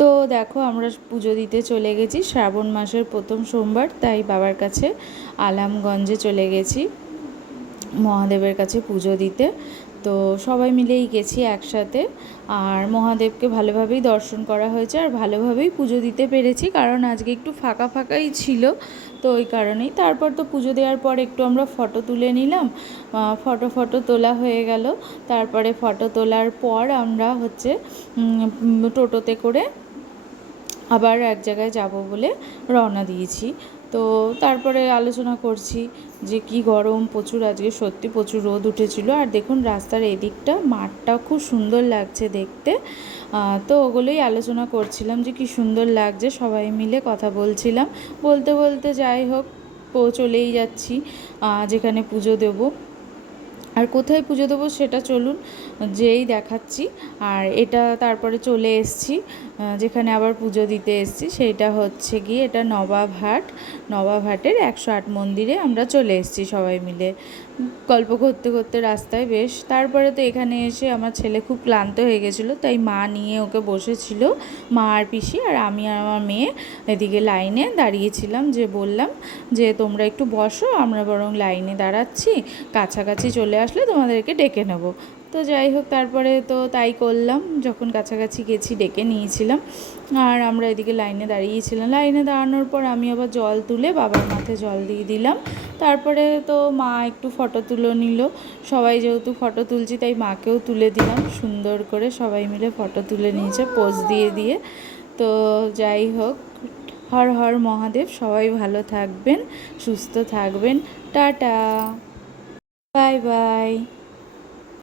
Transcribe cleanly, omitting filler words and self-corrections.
তো দেখো আমরা পুজো দিতে চলে গেছি, শ্রাবণ মাসের প্রথম সোমবার, তাই বাবার কাছে আলামগঞ্জে চলে গেছি মহাদেবের কাছে পুজো দিতে। তো সবাই মিলেই গেছি একসাথে, আর মহাদেবকে ভালোভাবেই দর্শন করা হয়েছে আর ভালোভাবেই পুজো দিতে পেরেছি, কারণ আজকে একটু ফাঁকা ফাঁকাই ছিল। তো ওই কারণেই তারপর তো পুজো দেওয়ার পর একটু আমরা ফটো তুলে নিলাম, ফটো তোলা হয়ে গেল। তারপরে ফটো তোলার পর আমরা টোটোতে করে আবার এক জায়গায় যাব বলে রওনা দিয়েছি। তো তারপরে আলোচনা করছি যে কি গরম, প্রচুর আজকে সত্যি প্রচুর রোদ উঠেছিল। আর দেখুন রাস্তার এদিকটা মাঠটা খুব সুন্দর লাগছে দেখতে। তো ওগুলোই আলোচনা করছিলাম যে কি সুন্দর লাগছে, সবাই মিলে কথা বলছিলাম। বলতে বলতে যাই হোক চলেই যাচ্ছি যেখানে পুজো দেবো। আর কোথায় পুজো দেবো সেটা চলুন যেই দেখাচ্ছি। আর এটা তারপরে চলে এসেছি যেখানে আবার পুজো দিতে এসেছি, সেইটা হচ্ছে গিয়ে এটা নবাবহাটের 108 মন্দিরে আমরা চলে এসেছি সবাই মিলে গল্প করতে করতে রাস্তায় বেশ। তারপরে তো এখানে এসে আমার ছেলে খুব ক্লান্ত হয়ে গেছিলো, তাই মা নিয়ে ওকে বসেছিল, মা আর পিসি, আর আমি আর আমার মেয়ে এদিকে লাইনে দাঁড়িয়েছিলাম। যে বললাম যে তোমরা একটু বসো, আমরা বরং লাইনে দাঁড়াচ্ছি, কাছাকাছি চলে আসলে তোমাদেরকে ডেকে নেবো। তো যাই হোক তারপরে তো তাই করলাম, যখন কাছাকাছি গেছি ডেকে নিয়েছিলাম। আর আমরা এদিকে লাইনে দাঁড়িয়েছিলাম, লাইনে দাঁড়ানোর পর আমি আবার জল তুলে বাবার মাথায় জল দিয়ে দিলাম। তারপরে তো মা একটু ফটো তুলে নিল, সবাই যেহেতু ফটো তুলছি তাই মাকেও তুলে দিলাম, সুন্দর করে সবাই মিলে ফটো তুলে নিয়েছে পোজ দিয়ে দিয়ে। তো যাই হোক, হর হর মহাদেব, সবাই ভালো থাকবেন, সুস্থ থাকবেন, টাটা, বাই বাই।